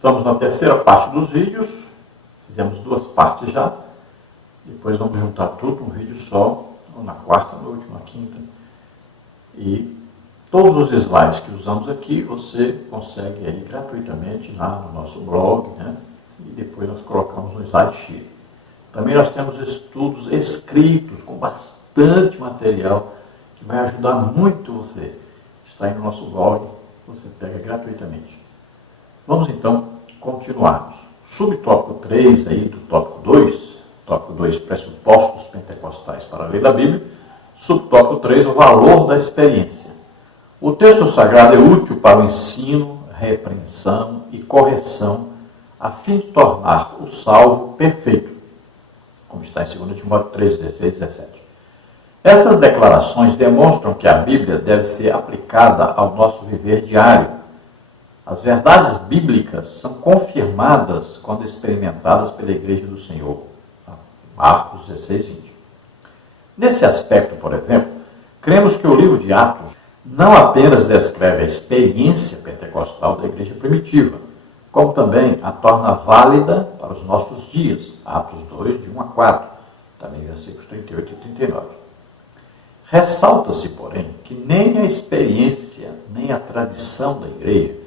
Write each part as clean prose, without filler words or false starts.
Estamos na terceira parte dos vídeos, fizemos duas partes já, depois vamos juntar tudo num vídeo só, ou na quarta, na última, na quinta. E todos os slides que usamos aqui, você consegue aí gratuitamente lá no nosso blog, né? E depois nós colocamos no slide sheet. Também nós temos estudos escritos com bastante material que vai ajudar muito você. Está aí no nosso blog, você pega gratuitamente. Vamos então continuarmos. Subtópico 3 aí do tópico 2, tópico 2, pressupostos pentecostais para a lei da Bíblia. Subtópico 3, o valor da experiência. O texto sagrado é útil para o ensino, repreensão e correção, a fim de tornar o salvo perfeito, como está em 2 Timóteo 3, 16 e 17. Essas declarações demonstram que a Bíblia deve ser aplicada ao nosso viver diário. As verdades bíblicas são confirmadas quando experimentadas pela Igreja do Senhor. Marcos 16, 20. Nesse aspecto, por exemplo, cremos que o livro de Atos não apenas descreve a experiência pentecostal da igreja primitiva, como também a torna válida para os nossos dias. Atos 2, de 1 a 4, também versículos 38 e 39. Ressalta-se, porém, que nem a experiência, nem a tradição da igreja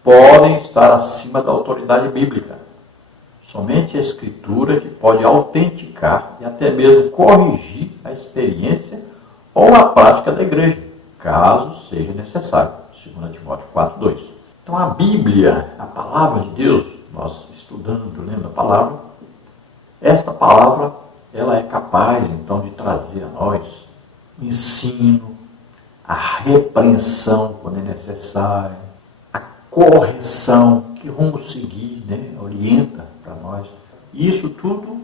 podem estar acima da autoridade bíblica. Somente a Escritura que pode autenticar e até mesmo corrigir a experiência ou a prática da igreja, caso seja necessário. 2 Timóteo 4, 2. Então a Bíblia, a palavra de Deus, nós estudando, lendo a palavra, esta palavra ela é capaz então de trazer a nós o ensino, a repreensão quando é necessário, correção, que rumo seguir, né? Orienta para nós. E isso tudo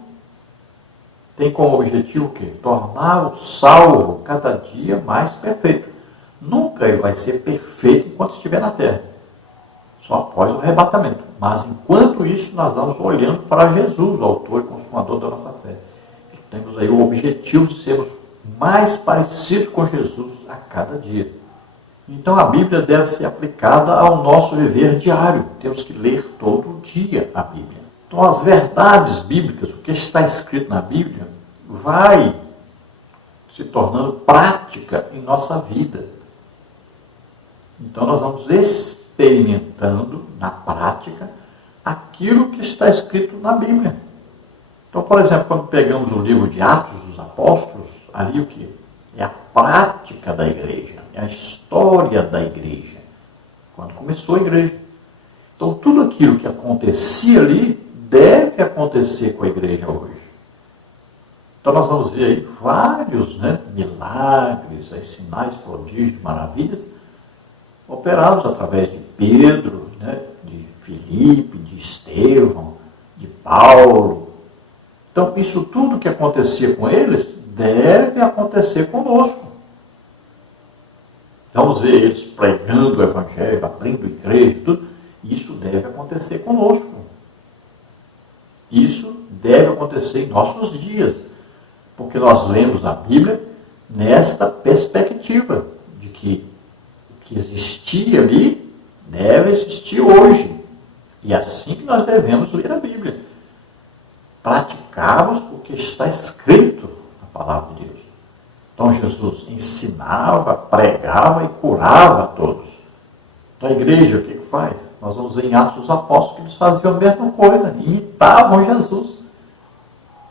tem como objetivo o quê? Tornar o salvo cada dia mais perfeito. Nunca ele vai ser perfeito enquanto estiver na terra, só após o arrebatamento. Mas enquanto isso, nós vamos olhando para Jesus, o autor e consumador da nossa fé. E temos aí o objetivo de sermos mais parecidos com Jesus a cada dia. Então a Bíblia deve ser aplicada ao nosso viver diário. Temos que ler todo dia a Bíblia. Então as verdades bíblicas, o que está escrito na Bíblia, vai se tornando prática em nossa vida. Então nós vamos experimentando na prática aquilo que está escrito na Bíblia. Então, por exemplo, quando pegamos o livro de Atos dos Apóstolos, ali o que? É a prática da igreja, é a história da igreja, quando começou a igreja. Então, tudo aquilo que acontecia ali deve acontecer com a igreja hoje. Então, nós vamos ver aí vários milagres, aí, sinais, prodígios, maravilhas, operados através de Pedro, de Filipe, de Estevão, de Paulo. Então, isso tudo que acontecia com eles deve acontecer conosco. Vamos ver eles pregando o Evangelho, abrindo igreja, tudo. Isso deve acontecer conosco. Isso deve acontecer em nossos dias, porque nós lemos a Bíblia nesta perspectiva de que o que existia ali deve existir hoje. E é assim que nós devemos ler a Bíblia. Praticarmos o que está escrito na palavra de Deus. Então Jesus ensinava, pregava e curava a todos. Então a igreja, o que faz? Nós vamos ver em Atos dos Apóstolos que eles faziam a mesma coisa, imitavam Jesus.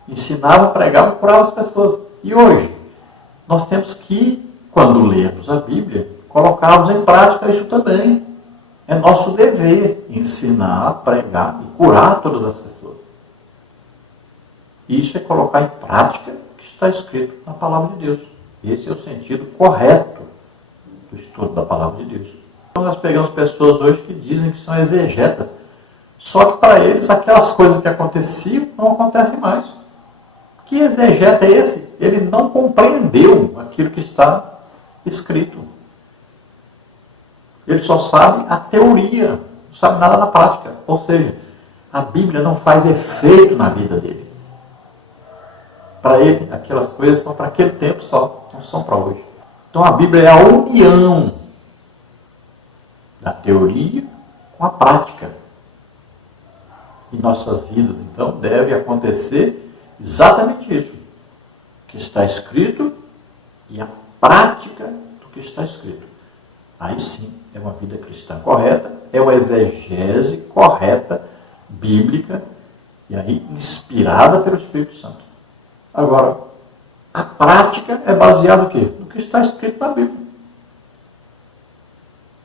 Ensinavam, pregavam e curavam as pessoas. E hoje, nós temos que, quando lemos a Bíblia, colocarmos em prática isso também. É nosso dever ensinar, pregar e curar todas as pessoas. Isso é colocar em prática o que está escrito na palavra de Deus. Esse é o sentido correto do estudo da palavra de Deus. Então nós pegamos pessoas hoje que dizem que são exegetas, só que para eles aquelas coisas que aconteciam não acontecem mais. Que exegeta é esse? Ele não compreendeu aquilo que está escrito. Ele só sabe a teoria, não sabe nada da prática. Ou seja, a Bíblia não faz efeito na vida dele. Para ele, aquelas coisas são para aquele tempo só, não são para hoje. Então a Bíblia é a união da teoria com a prática. em nossas vidas, então, deve acontecer exatamente isso. O que está escrito e a prática do que está escrito. Aí sim, é uma vida cristã correta, é uma exegese correta, bíblica, e aí inspirada pelo Espírito Santo. Agora, a prática é baseada no quê? No que está escrito na Bíblia.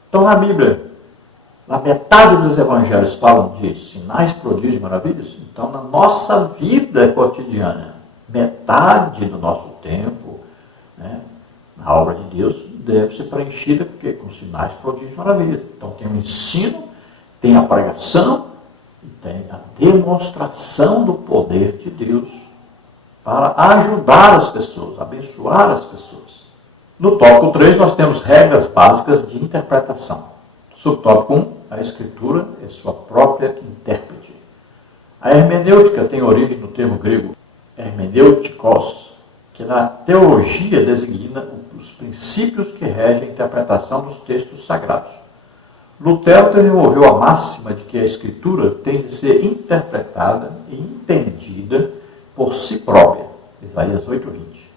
Então, na Bíblia, na metade dos evangelhos falam de sinais, prodígios e maravilhas. Então, na nossa vida cotidiana, metade do nosso tempo, né, na obra de Deus, deve ser preenchida porque, com sinais, prodígios e maravilhas. Então, tem o ensino, tem a pregação e tem a demonstração do poder de Deus para ajudar as pessoas, abençoar as pessoas. No tópico 3, nós temos regras básicas de interpretação. Subtópico 1, a Escritura é sua própria intérprete. A hermenêutica tem origem no termo grego hermenêutikos, que na teologia designa os princípios que regem a interpretação dos textos sagrados. Lutero desenvolveu a máxima de que a Escritura tem de ser interpretada e entendida por si própria. Isaías 8:20.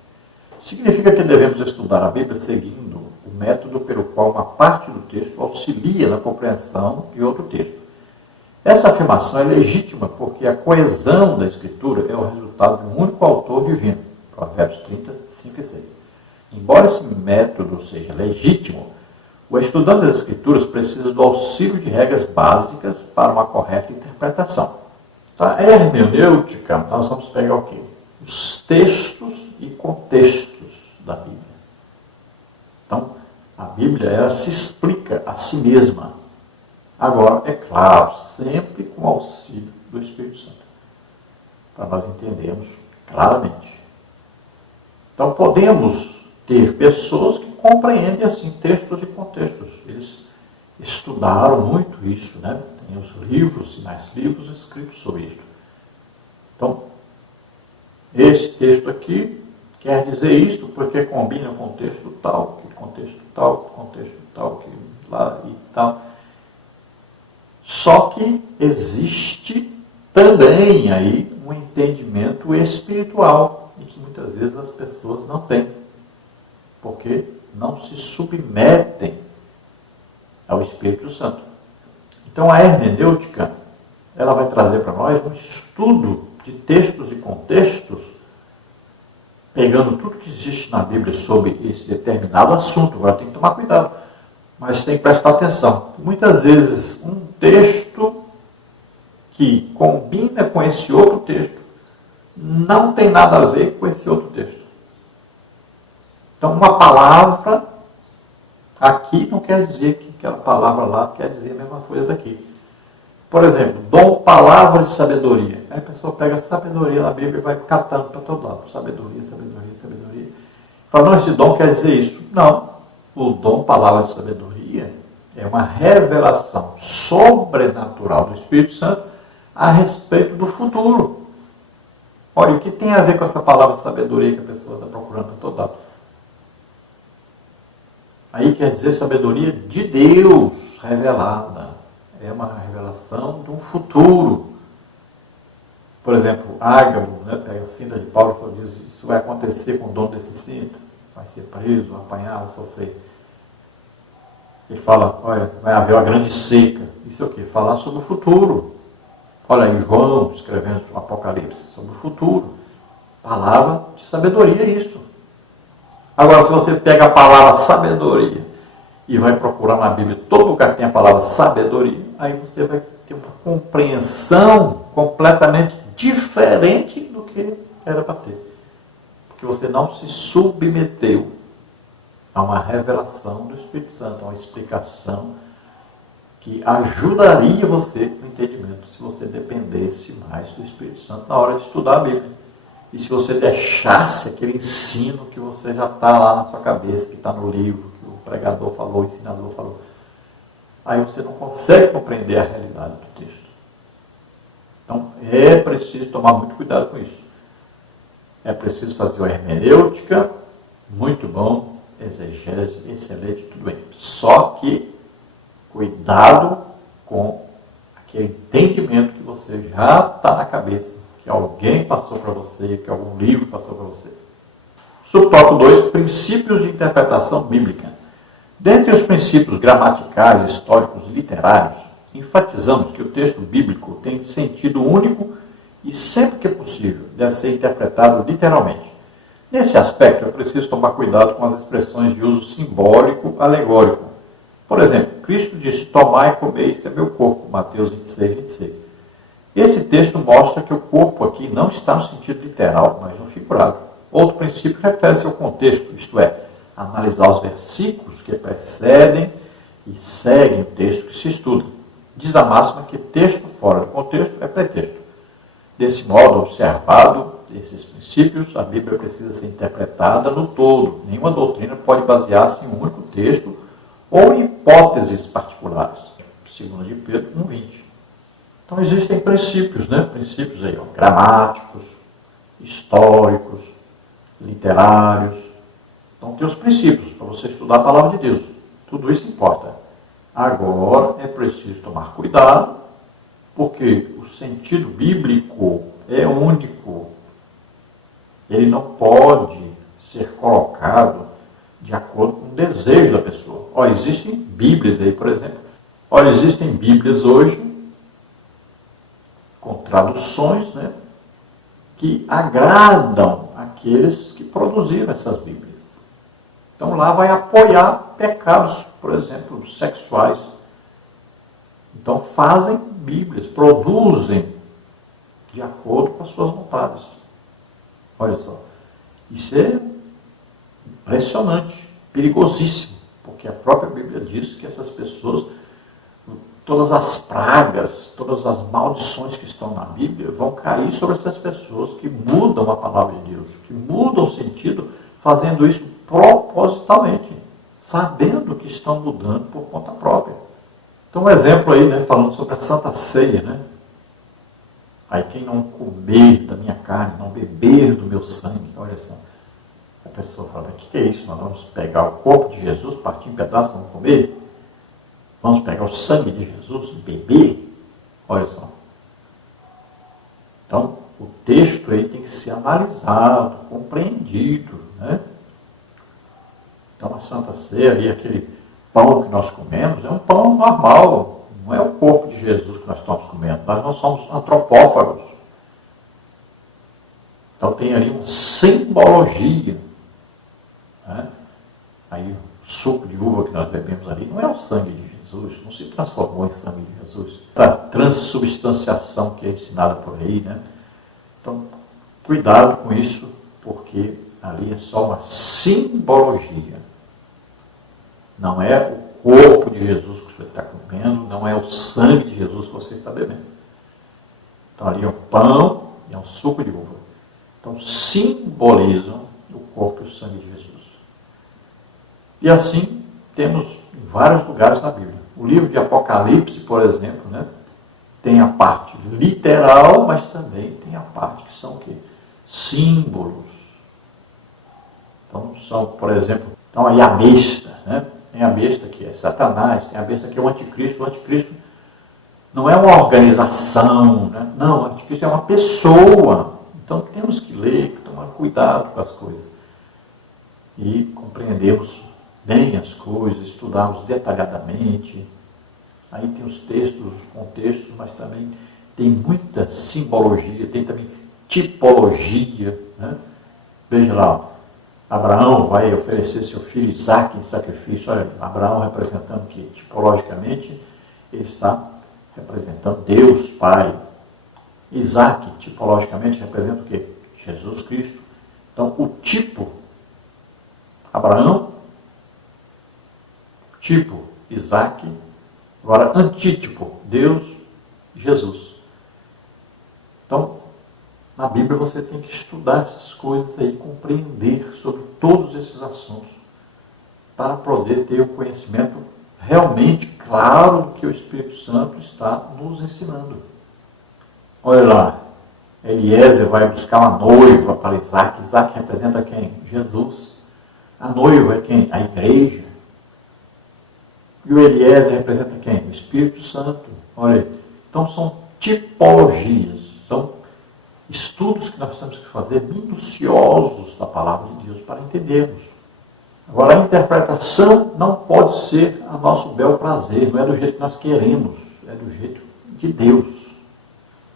Significa que devemos estudar a Bíblia seguindo o método pelo qual uma parte do texto auxilia na compreensão de outro texto. Essa afirmação é legítima porque a coesão da Escritura é o resultado de um único autor divino. Provérbios 30, 5 e 6. Embora esse método seja legítimo, o estudante das Escrituras precisa do auxílio de regras básicas para uma correta interpretação. A hermenêutica, nós vamos pegar o quê? Os textos e contextos da Bíblia. Então, a Bíblia, ela se explica a si mesma. Agora, é claro, sempre com o auxílio do Espírito Santo, para nós entendermos claramente. Então, podemos ter pessoas que compreendem assim textos e contextos. Eles estudaram muito isso, né? Tem os livros e mais livros escritos sobre isso. Então, esse texto aqui quer dizer isto porque combina com o texto tal, que contexto tal, que lá e tal. Só que existe também aí um entendimento espiritual e que muitas vezes as pessoas não têm, porque não se submetem ao Espírito Santo. Então a hermenêutica, ela vai trazer para nós um estudo de textos e contextos, pegando tudo que existe na Bíblia sobre esse determinado assunto. Agora tem que tomar cuidado, mas tem que prestar atenção. Muitas vezes um texto que combina com esse outro texto não tem nada a ver com esse outro texto. Então uma palavra aqui não quer dizer que aquela palavra lá quer dizer a mesma coisa daqui. Por exemplo, dom palavra de sabedoria. Aí a pessoa pega a sabedoria na Bíblia e vai catando para todo lado. Sabedoria. Fala, não, esse dom quer dizer isso. Não. O dom palavra de sabedoria é uma revelação sobrenatural do Espírito Santo a respeito do futuro. Olha, o que tem a ver com essa palavra de sabedoria que a pessoa está procurando para todo lado? Aí quer dizer sabedoria de Deus revelada. É uma revelação de um futuro. Por exemplo, Ágabo, né, pega a cinta de Paulo e diz, isso vai acontecer com o dono desse cinto. Vai ser preso, vai apanhar, vai sofrer. Ele fala, olha, vai haver uma grande seca. Isso é o quê? Falar sobre o futuro. Olha aí, João escrevendo o Apocalipse, sobre o futuro. Palavra de sabedoria é isso. Agora, se você pega a palavra sabedoria e vai procurar na Bíblia todo lugar que tem a palavra sabedoria, aí você vai ter uma compreensão completamente diferente do que era para ter. Porque você não se submeteu a uma revelação do Espírito Santo, a uma explicação que ajudaria você no entendimento, se você dependesse mais do Espírito Santo na hora de estudar a Bíblia. E se você deixasse aquele ensino que você já está lá na sua cabeça, que está no livro, que o pregador falou, o ensinador falou, aí você não consegue compreender a realidade do texto. Então, é preciso tomar muito cuidado com isso. É preciso fazer a hermenêutica, muito bom, exegese, excelente, tudo bem. Só que, cuidado com aquele entendimento que você já está na cabeça, que alguém passou para você, que algum livro passou para você. Subtópico 2, princípios de interpretação bíblica. Dentre os princípios gramaticais, históricos e literários, enfatizamos que o texto bíblico tem sentido único e, sempre que possível, deve ser interpretado literalmente. Nesse aspecto, é preciso tomar cuidado com as expressões de uso simbólico, alegórico. Por exemplo, Cristo disse: tomai e comei, isso é meu corpo, Mateus 26, 26. Esse texto mostra que o corpo aqui não está no sentido literal, mas no figurado. Outro princípio refere-se ao contexto, isto é, analisar os versículos que precedem e seguem o texto que se estuda. Diz a máxima que texto fora do contexto é pretexto. Desse modo, observado esses princípios, a Bíblia precisa ser interpretada no todo. Nenhuma doutrina pode basear-se em um único texto ou em hipóteses particulares. 2 de Pedro 1,20. Então existem princípios, Princípios aí, gramáticos, históricos, literários. Então tem os princípios para você estudar a palavra de Deus. Tudo isso importa. Agora é preciso tomar cuidado, porque o sentido bíblico é único. Ele não pode ser colocado de acordo com o desejo da pessoa. Existem Bíblias aí, por exemplo. Existem Bíblias hoje com traduções, que agradam aqueles que produziram essas Bíblias. Então lá vai apoiar pecados, por exemplo, sexuais. Então fazem Bíblias, produzem de acordo com as suas vontades. Olha só, isso é impressionante, perigosíssimo, porque a própria Bíblia diz que essas pessoas, todas as pragas, todas as maldições que estão na Bíblia vão cair sobre essas pessoas que mudam a palavra de Deus, que mudam o sentido, fazendo isso propositalmente, sabendo que estão mudando por conta própria. Então, um exemplo aí, falando sobre a Santa Ceia, Aí quem não comer da minha carne, não beber do meu sangue, olha só. A pessoa fala: o que é isso? Nós vamos pegar o corpo de Jesus, partir em pedaços, vamos comer? Vamos pegar o sangue de Jesus e beber? Olha só. Então, o texto aí tem que ser analisado, compreendido, Então, a Santa Ceia, ali, aquele pão que nós comemos, é um pão normal. Não é o corpo de Jesus que nós estamos comendo. Nós não somos antropófagos. Então tem ali uma simbologia. Aí o suco de uva que nós bebemos ali não é o sangue de Jesus, não se transformou em sangue de Jesus. Essa transubstanciação que é ensinada por aí, Então, cuidado com isso, porque ali é só uma simbologia. Não é o corpo de Jesus que você está comendo, não é o sangue de Jesus que você está bebendo. Então ali é um pão e é um suco de uva. Então simbolizam o corpo e o sangue de Jesus. E assim temos em vários lugares na Bíblia. O livro de Apocalipse, por exemplo, tem a parte literal, mas também tem a parte que são o quê? Símbolos. Então são, por exemplo, aí a besta, Tem a besta que é Satanás, tem a besta que é o anticristo. O anticristo não é uma organização, Não, o anticristo é uma pessoa. Então temos que ler, tomar cuidado com as coisas. E compreendermos bem as coisas, estudarmos detalhadamente. Aí tem os textos, os contextos, mas também tem muita simbologia, tem também tipologia. Veja lá, Abraão vai oferecer seu filho Isaque em sacrifício. Olha, Abraão representando que, tipologicamente, ele está representando Deus, Pai. Isaque, tipologicamente, representa o quê? Jesus Cristo. Então, o tipo, Abraão, tipo, Isaque, agora antítipo, Deus, Jesus. Então, na Bíblia você tem que estudar essas coisas aí, compreender sobre todos esses assuntos, para poder ter o conhecimento realmente claro do que o Espírito Santo está nos ensinando. Olha lá, Eliezer vai buscar uma noiva para Isaque. Isaque representa quem? Jesus. A noiva é quem? A igreja. E o Eliezer representa quem? O Espírito Santo. Olha, Então são tipologias, são estudos que nós temos que fazer minuciosos da palavra de Deus para entendermos. Agora, a interpretação não pode ser a nosso bel prazer, não é do jeito que nós queremos, é do jeito de Deus.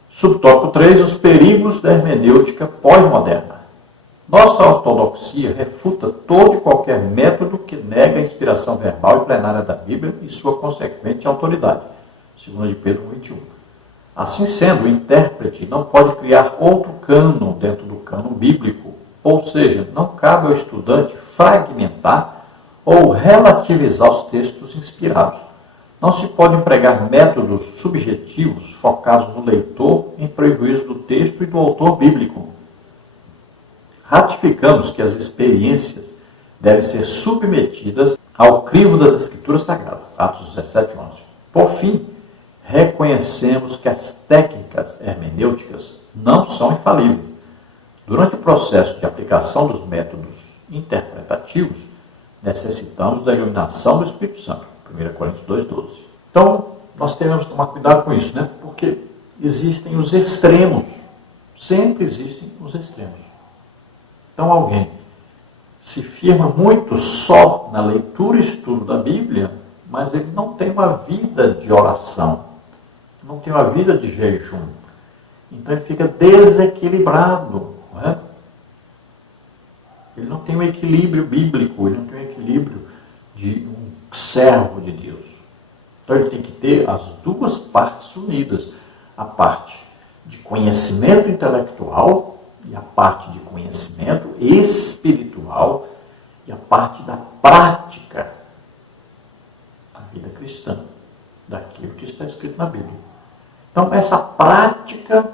Subtópico 3, os perigos da hermenêutica pós-moderna. Nossa ortodoxia refuta todo e qualquer método que nega a inspiração verbal e plenária da Bíblia e sua consequente autoridade. 2 de Pedro 21. Assim sendo, o intérprete não pode criar outro cânon dentro do cânon bíblico, ou seja, não cabe ao estudante fragmentar ou relativizar os textos inspirados. Não se pode empregar métodos subjetivos focados no leitor em prejuízo do texto e do autor bíblico. Ratificamos que as experiências devem ser submetidas ao crivo das Escrituras Sagradas. Atos 17, 11. Por fim, reconhecemos que as técnicas hermenêuticas não são infalíveis. Durante o processo de aplicação dos métodos interpretativos, necessitamos da iluminação do Espírito Santo. 1 Coríntios 2,12. Então, nós devemos tomar cuidado com isso, né? Porque existem os extremos. Sempre existem os extremos. Então, alguém se firma muito só na leitura e estudo da Bíblia, mas ele não tem uma vida de oração, não tem uma vida de jejum. Então, ele fica desequilibrado. Não é? Ele não tem um equilíbrio bíblico, ele não tem um equilíbrio de um servo de Deus. Então ele tem que ter as duas partes unidas. A parte de conhecimento intelectual e a parte de conhecimento espiritual e a parte da prática da vida cristã, daquilo que está escrito na Bíblia. Então essa prática,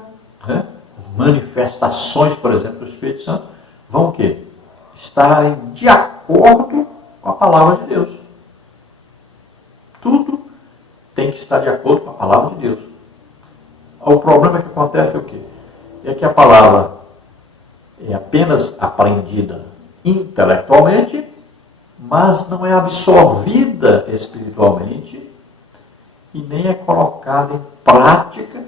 né, as manifestações, por exemplo, do Espírito Santo, vão o quê? Estarem de acordo com a palavra de Deus. Tudo tem que estar de acordo com a palavra de Deus. O problema que acontece é o quê? É que a palavra é apenas aprendida intelectualmente, mas não é absorvida espiritualmente e nem é colocada em prática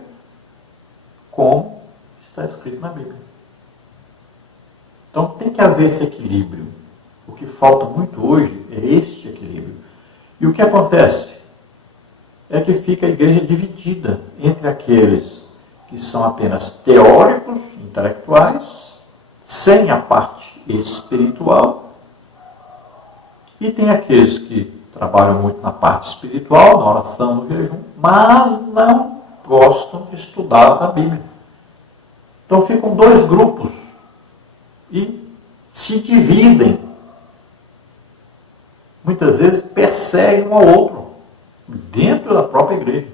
como está escrito na Bíblia. Então tem que haver esse equilíbrio. O que falta muito hoje é este equilíbrio. E o que acontece é que fica a igreja dividida entre aqueles que são apenas teóricos, intelectuais, sem a parte espiritual, e tem aqueles que trabalham muito na parte espiritual, na oração, no jejum, mas não gostam de estudar a Bíblia. Então ficam dois grupos e se dividem. Muitas vezes perseguem um ao outro, dentro da própria igreja.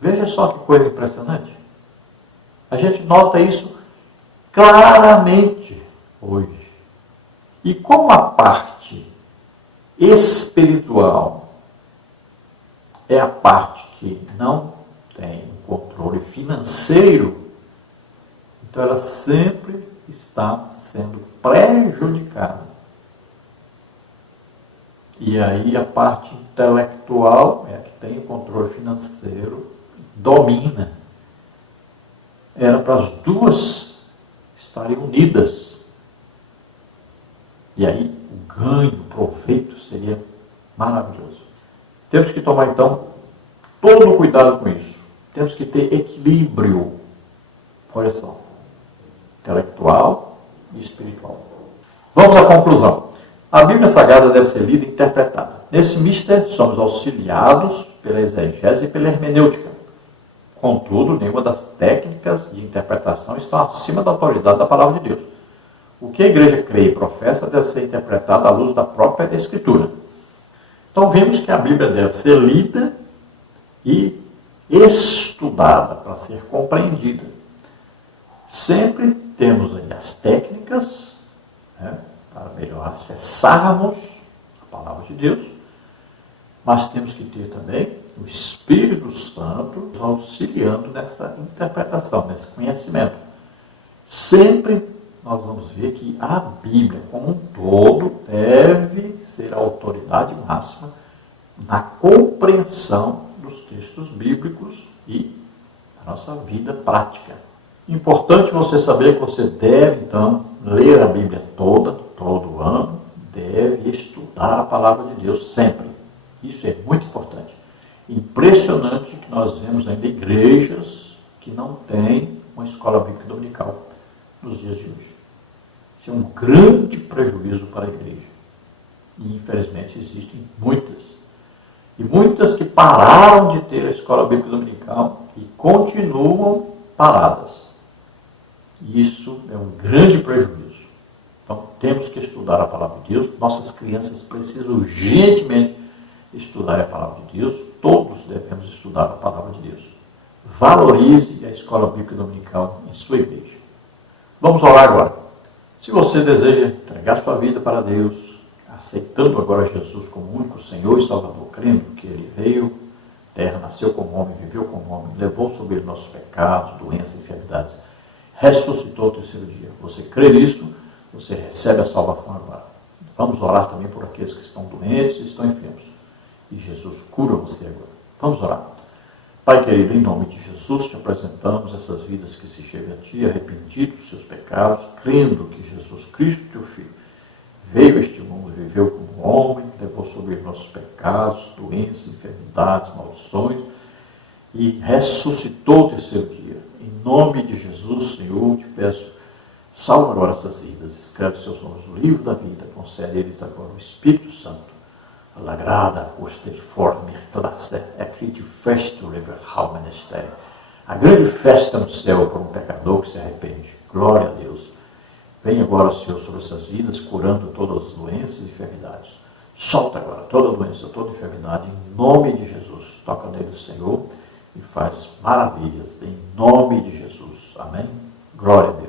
Veja só que coisa impressionante. A gente nota isso claramente hoje. E como a parte espiritual é a parte que não tem um controle financeiro, então ela sempre está sendo prejudicada. E aí a parte intelectual é a que tem o controle financeiro, domina. Era para as duas estarem unidas. E aí o ganho, o proveito seria maravilhoso. Temos que tomar então todo o cuidado com isso. Temos que ter equilíbrio. Olha só. Intelectual e espiritual. Vamos à conclusão. A Bíblia Sagrada deve ser lida e interpretada. Nesse mister, somos auxiliados pela exegese e pela hermenêutica. Contudo, nenhuma das técnicas de interpretação está acima da autoridade da palavra de Deus. O que a igreja crê e professa deve ser interpretado à luz da própria Escritura. Então, vimos que a Bíblia deve ser lida e estudada para ser compreendida. Sempre temos aí as técnicas, né, para melhor acessarmos a palavra de Deus, mas temos que ter também o Espírito Santo auxiliando nessa interpretação, nesse conhecimento. Sempre nós vamos ver que a Bíblia, como um todo, deve ser a autoridade máxima na compreensão para os textos bíblicos e a nossa vida prática. Importante você saber que você deve, então, ler a Bíblia toda, todo ano, deve estudar a palavra de Deus sempre. Isso é muito importante. Impressionante que nós vemos ainda igrejas que não têm uma escola bíblica dominical nos dias de hoje. Isso é um grande prejuízo para a igreja. E, infelizmente, existem muitas. E muitas que pararam de ter a escola bíblica dominical e continuam paradas. Isso é um grande prejuízo. Então, temos que estudar a palavra de Deus. Nossas crianças precisam urgentemente estudar a palavra de Deus. Todos devemos estudar a palavra de Deus. Valorize a escola bíblica dominical em sua igreja. Vamos orar agora. Se você deseja entregar sua vida para Deus, aceitando agora Jesus como único Senhor e Salvador, crendo que Ele veio, terra, nasceu como homem, viveu como homem, levou sobre ele nossos pecados, doenças, enfermidades, ressuscitou ao terceiro dia. Você crê nisso, você recebe a salvação agora. Vamos orar também por aqueles que estão doentes e estão enfermos. E Jesus cura você agora. Vamos orar. Pai querido, em nome de Jesus, te apresentamos essas vidas que se chegam a Ti, arrependidos dos seus pecados, crendo que Jesus Cristo, Teu Filho, veio a este mundo, viveu como homem, levou sobre ele nossos pecados, doenças, enfermidades, maldições, e ressuscitou o terceiro dia. Em nome de Jesus, Senhor, te peço, salva agora essas vidas, escreve seus nomes no livro da vida, concede a eles agora o Espírito Santo. La grada coste forme classe ecriti festo reverhal ministério. A grande festa no céu para um pecador que se arrepende. Glória a Deus. Vem agora, Senhor, sobre essas vidas, curando todas as doenças e enfermidades. Solta agora toda doença, toda enfermidade, em nome de Jesus. Toca nele, Senhor, e faz maravilhas, em nome de Jesus. Amém? Glória a Deus.